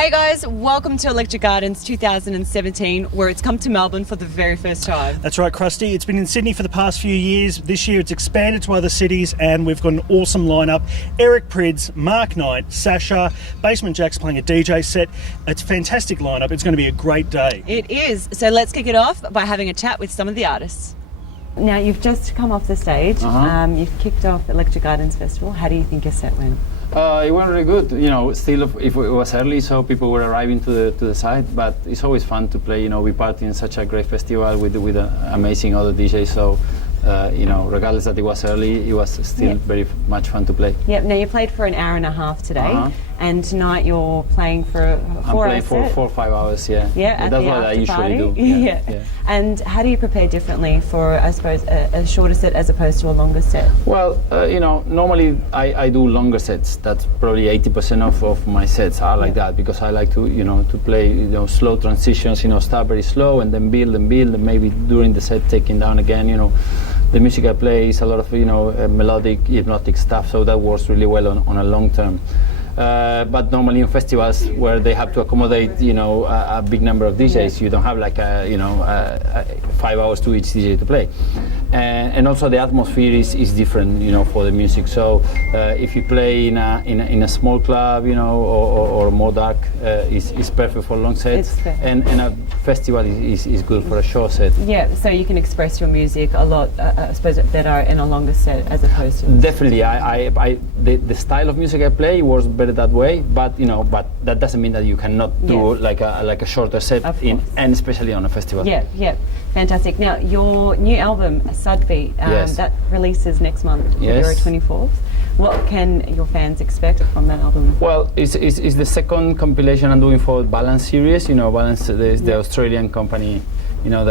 Hey guys, welcome to Electric Gardens 2017, where it's come to Melbourne for the very first time. That's right, Krusty. It's been in Sydney for the past few years. This year it's expanded to other cities, and we've got an awesome lineup. Eric Prydz, Mark Knight, Sasha, Basement Jack's playing a DJ set. It's a fantastic lineup. It's going to be a great day. It is. So let's kick it off by having a chat with some of the artists. Now, you've just come off the stage. You've kicked off Electric Gardens Festival. How do you think your set went? It went really good. You know, still if it was early, so people were arriving to the site. But it's always fun to play. You know, we party in such a great festival with amazing other DJs. So, you know, regardless that it was early, it was still very much fun to play. Yep. Now you played for an hour and a half today, and tonight you're playing for 4 hours. I'm playing for 4 or 5 hours. Yeah. Yeah. That's what I usually do. Yeah. And how do you prepare differently for, I suppose, a shorter set as opposed to a longer set? Well, you know, normally I do longer sets. That's probably 80% of my sets are like that, because I like to, you know, to play, you know, slow transitions. You know, start very slow and then build and build, and maybe during the set taking down again. You know, the music I play is a lot of, you know, melodic, hypnotic stuff, so that works really well on a long term. But normally in festivals where they have to accommodate, you know, a big number of DJs, you don't have like a, you know, 5 hours to each DJ to play. And also the atmosphere is different, you know, for the music. So if you play in a small club, you know, or more dark, it's perfect for long sets. And a festival is good for a short set. Yeah, so you can express your music a lot, I suppose, better in a longer set as opposed to... Definitely, the style of music I play works better that way, but you know, but that doesn't mean that you cannot do like a shorter set and especially on a festival. Yeah, fantastic. Now your new album, Darkbeat, that releases next month, February 24th. What can your fans expect from that album? Well, it's the second compilation I'm doing for Balance series. You know, Balance is the Australian company. You know,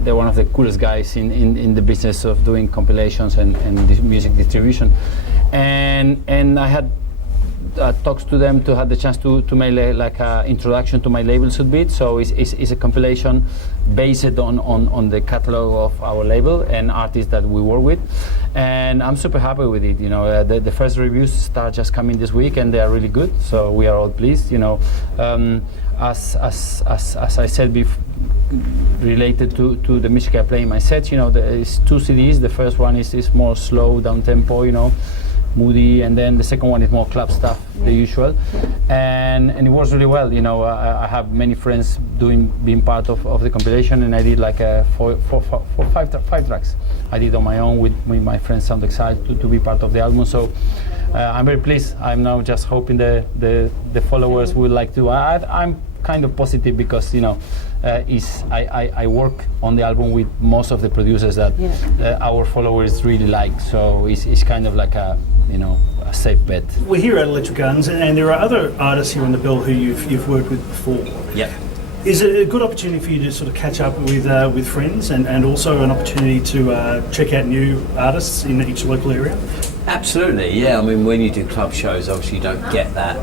they're one of the coolest guys in the business of doing compilations and music distribution. And I had talks to them to have the chance to make like an introduction to my label Darkbeat. So it's a compilation based on the catalog of our label and artists that we work with, and I'm super happy with it. You know, the first reviews start just coming this week, and they are really good. So we are all pleased. You know, as I said before, related to the music I play in my sets. You know, there is 2 CDs. The first one is more slow, down tempo. You know, moody, and then the second one is more club stuff, the usual, and it works really well. You know, I have many friends being part of the compilation, and I did like 5 tracks. I did on my own with my friend Sound Excite to be part of the album. So I'm very pleased. I'm now just hoping the followers will like to. I'm kind of positive because, you know, I work on the album with most of the producers that our followers really like, so it's kind of like a, you know, a safe bet. We're here at Electric Gardens, and there are other artists here on the bill who you've worked with before. Yeah. Is it a good opportunity for you to sort of catch up with friends, and also an opportunity to check out new artists in each local area? Absolutely, yeah. I mean, when you do club shows, obviously you don't get that.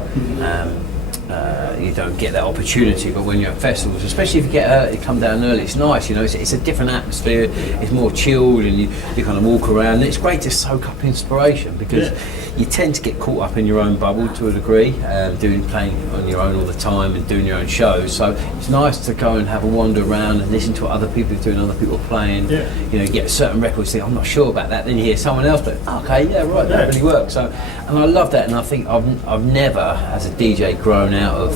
You don't get that opportunity, but when you're at festivals, especially if you come down early, it's nice. You know, it's a different atmosphere. It's more chilled, and you kind of walk around. And it's great to soak up inspiration, because you tend to get caught up in your own bubble to a degree, playing on your own all the time and doing your own shows. So it's nice to go and have a wander around and listen to what other people are doing, other people playing. You know, you get certain records, think I'm not sure about that. Then you hear someone else, but okay, yeah, right, that really works. So, and I love that, and I think I've never, as a DJ, grown out of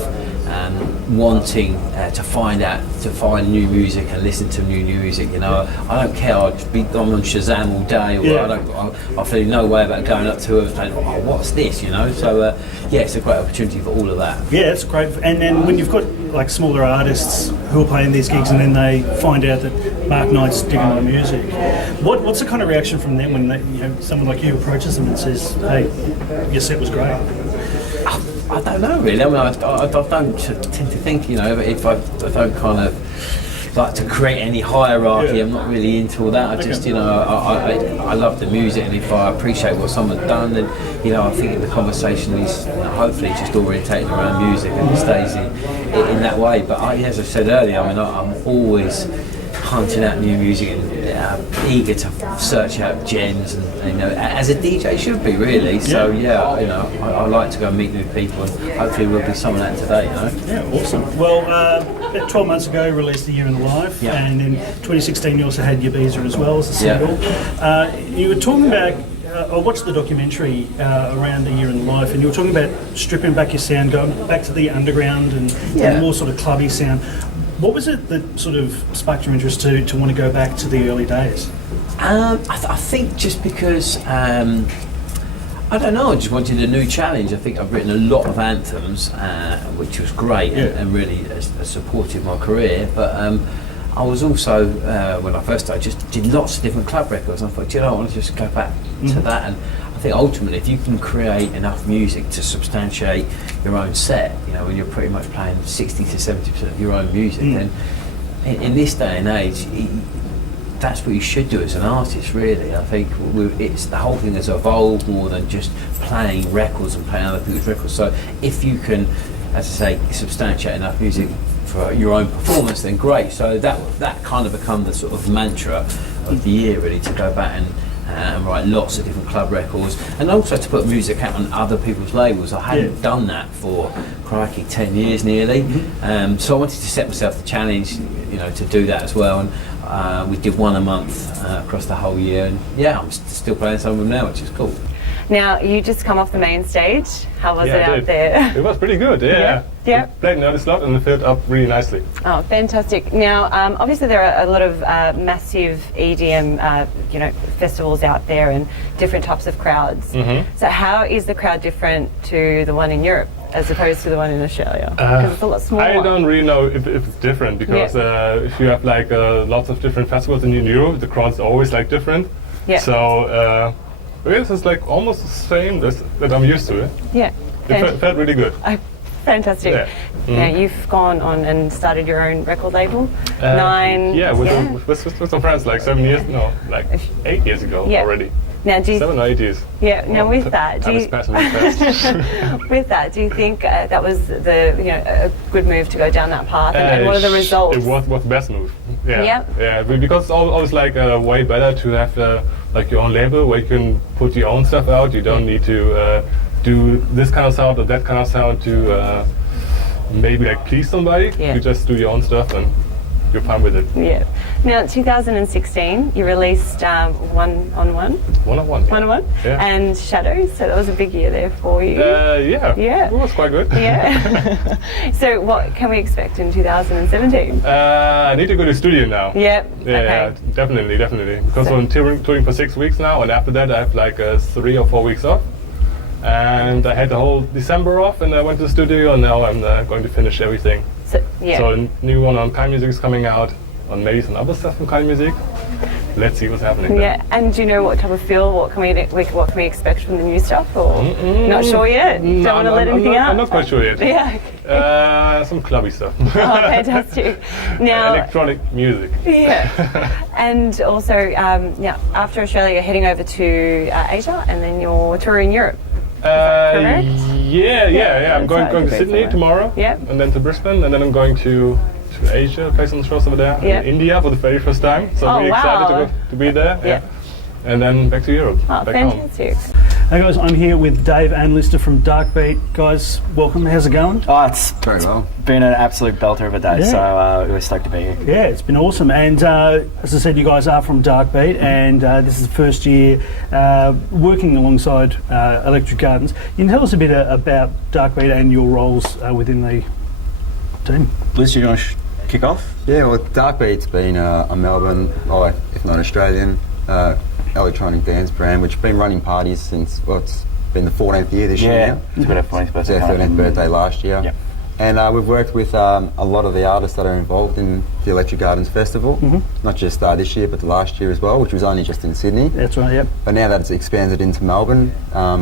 wanting to find new music and listen to new music. You know, I don't care. I'm on Shazam all day, or I feel no way about going up to her and saying, "Oh, what's this?" You know. So it's a great opportunity for all of that. Yeah, it's great. And then when you've got like smaller artists who are playing these gigs, and then they find out that Mark Knight's digging my music, what's the kind of reaction from them when someone like you approaches them and says, "Hey, your set was great"? I don't know really. I mean, I don't tend to think, you know, if I don't kind of like to create any hierarchy. I'm not really into all that. I just, you know, I love the music, and if I appreciate what someone's done, then, you know, I think the conversation is, you know, hopefully just orientated around music, and it stays in that way. But as I said earlier, I mean, I'm always hunting out new music, and eager to search out gems, and you know, as a DJ should be really. So yeah, you know, I like to go and meet new people, and hopefully we'll be some of that today. You know. Yeah, awesome. Well, about 12 months ago, you released A Year in the Life, and in 2016 you also had Ibiza as well as a single. You were talking about. I watched the documentary around A Year in the Life, and you were talking about stripping back your sound, going back to the underground and the more sort of clubby sound. What was it that sort of sparked your interest to want to go back to the early days? I think just because, I don't know, I just wanted a new challenge. I think I've written a lot of anthems, which was great and really supported my career, but I was also, when I first started, just did lots of different club records. And I thought, you know, I want to just go back to that. And I think ultimately, if you can create enough music to substantiate your own set, you know, when you're pretty much playing 60 to 70% of your own music, then in this day and age, that's what you should do as an artist, really. I think it's the whole thing has evolved more than just playing records and playing other people's records. So if you can, as I say, substantiate enough music for your own performance, then great. So that kind of become the sort of mantra of the year, really, to go back and write lots of different club records, and also to put music out on other people's labels. I hadn't done that for, crikey, 10 years nearly. So I wanted to set myself the challenge, you know, to do that as well. And we did one a month across the whole year, and yeah, I'm still playing some of them now, which is cool. Now, you just come off the main stage. How was it out there? It was pretty good, yeah. Yeah. Played an early slot and it filled up really nicely. Oh, fantastic. Now, obviously there are a lot of massive EDM, festivals out there and different types of crowds. So how is the crowd different to the one in Europe as opposed to the one in Australia? Because it's a lot smaller. I don't really know if it's different, because if you have like lots of different festivals in Europe, the crowd's always like different. Yeah. So, this is like almost the same that I'm used to. Yeah. It felt really good. Fantastic. Yeah. Now you've gone on and started your own record label. With some friends, like 8 years ago already. Now, 7 or 8 years. Yeah. Now, with that, do you think that was a good move to go down that path? And what are the results? It was the best move. Yeah. Yeah. Because it's always like way better to have like your own label where you can put your own stuff out. You don't need to do this kind of sound or that kind of sound to maybe like please somebody. You just do your own stuff and you're fine with it. Yeah. Now, 2016, you released One on One, and Shadows. So that was a big year there for you. Yeah. It was quite good. Yeah. So what can we expect in 2017? I need to go to the studio now. Yeah. Yeah, definitely. Because I'm touring for 6 weeks now, and after that I have like 3 or 4 weeks off. And I had the whole December off, and I went to the studio, and now I'm going to finish everything. So a new one on Kind Music is coming out, on maybe some other stuff from Kind Music. Let's see what's happening. Yeah, and do you know what type of feel? What can we expect from the new stuff? Or not sure yet? Don't want to let anything out. I'm not quite sure yet. Yeah. Some clubby stuff. Oh, fantastic! Now electronic music. Yeah, and also after Australia, you're heading over to Asia, and then you're touring Europe. Yeah. I'm going to Sydney tomorrow, and then to Brisbane, and then I'm going to Asia, play some shows over there, in India for the very first time. So I'm really excited to be there. Yeah. And then back to Europe. Oh, back fantastic. home. Hey guys, I'm here with Dave and Lister from Darkbeat. Guys, welcome. How's it going? Oh, it's very well. Been an absolute belter of a day, so we're stoked to be here. Yeah, it's been awesome. And as I said, you guys are from Darkbeat, and this is the first year working alongside Electric Gardens. You can tell us a bit about Darkbeat and your roles within the team. Lister, you want to kick off? Yeah, well, Darkbeat's been a Melbourne, if not Australian, electronic dance brand, which has been running parties since, it's been the 14th year this year now. It's been our 14th birthday. It's our 13th birthday last year. Yep. And we've worked with a lot of the artists that are involved in the Electric Gardens Festival, not just this year, but the last year as well, which was only just in Sydney. That's right, yep. But now that it's expanded into Melbourne,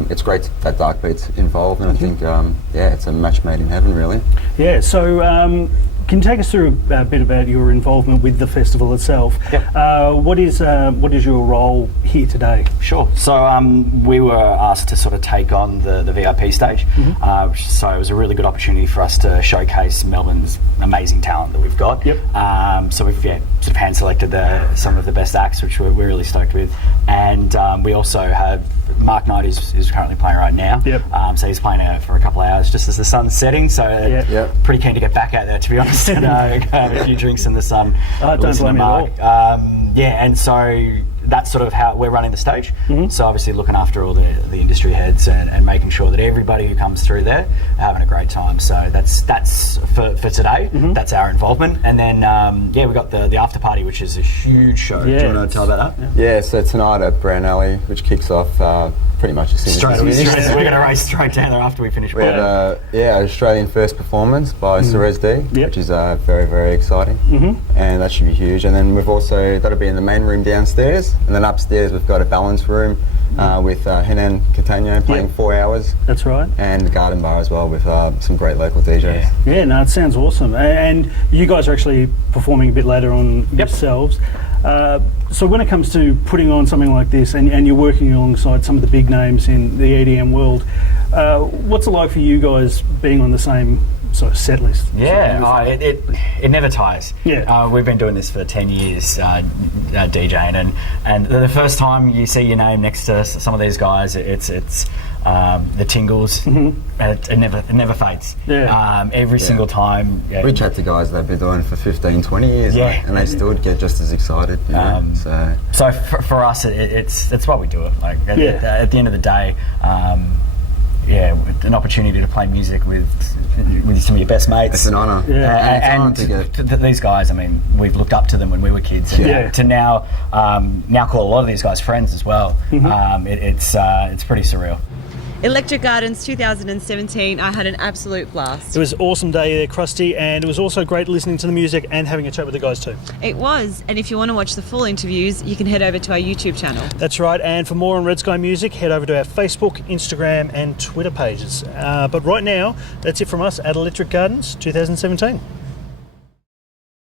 it's great that Darkbeat's involved, and I think, it's a match made in heaven, really. Yeah, so Can you take us through a bit about your involvement with the festival itself? Yep. What is your role here today? Sure. So we were asked to sort of take on the VIP stage. So it was a really good opportunity for us to showcase Melbourne's amazing talent that we've got. Yep. So we've sort of hand selected some of the best acts, which we're really stoked with. And we also have Mark Knight is currently playing right now. Yep. So he's playing for a couple of hours just as the sun's setting. So pretty keen to get back out there, to be honest, and have a few drinks in the sun. Don't blame me at all. And so that's sort of how we're running the stage. So obviously looking after all the industry heads and making sure that everybody who comes through there are having a great time. So that's for today. That's our involvement. And then we got the after party, which is a huge show. Do you want to tell about that? Yeah, so tonight at Brown Alley, which kicks off pretty much as soon as we finish. We're going to race straight down there after we finish. We have an Australian first performance by Cerez D, which is very, very exciting. And that should be huge. And then that'll be in the main room downstairs. And then upstairs we've got a balance room with Hernan Cattaneo playing 4 hours. That's right. And the garden bar as well with some great local DJs. Yeah, no, it sounds awesome. And you guys are actually performing a bit later on yourselves. So when it comes to putting on something like this and you're working alongside some of the big names in the EDM world, what's it like for you guys being on the same sort of set list? It never tires. We've been doing this for 10 years, DJing, and the first time you see your name next to some of these guys, it's the tingles, and it never fades. Every single time. We chat to guys that have been doing it for 15, 20 years, and they still get just as excited. So for us, it's why we do it. Like at the end of the day, an opportunity to play music with some of your best mates. It's an honour. And these guys, I mean, we've looked up to them when we were kids, and to now call a lot of these guys friends as well. It's pretty surreal. Electric Gardens 2017, I had an absolute blast. It was an awesome day there, Krusty, and it was also great listening to the music and having a chat with the guys too. It was, and if you want to watch the full interviews, you can head over to our YouTube channel. That's right, and for more on Red Sky Music, head over to our Facebook, Instagram and Twitter pages. But right now, that's it from us at Electric Gardens 2017.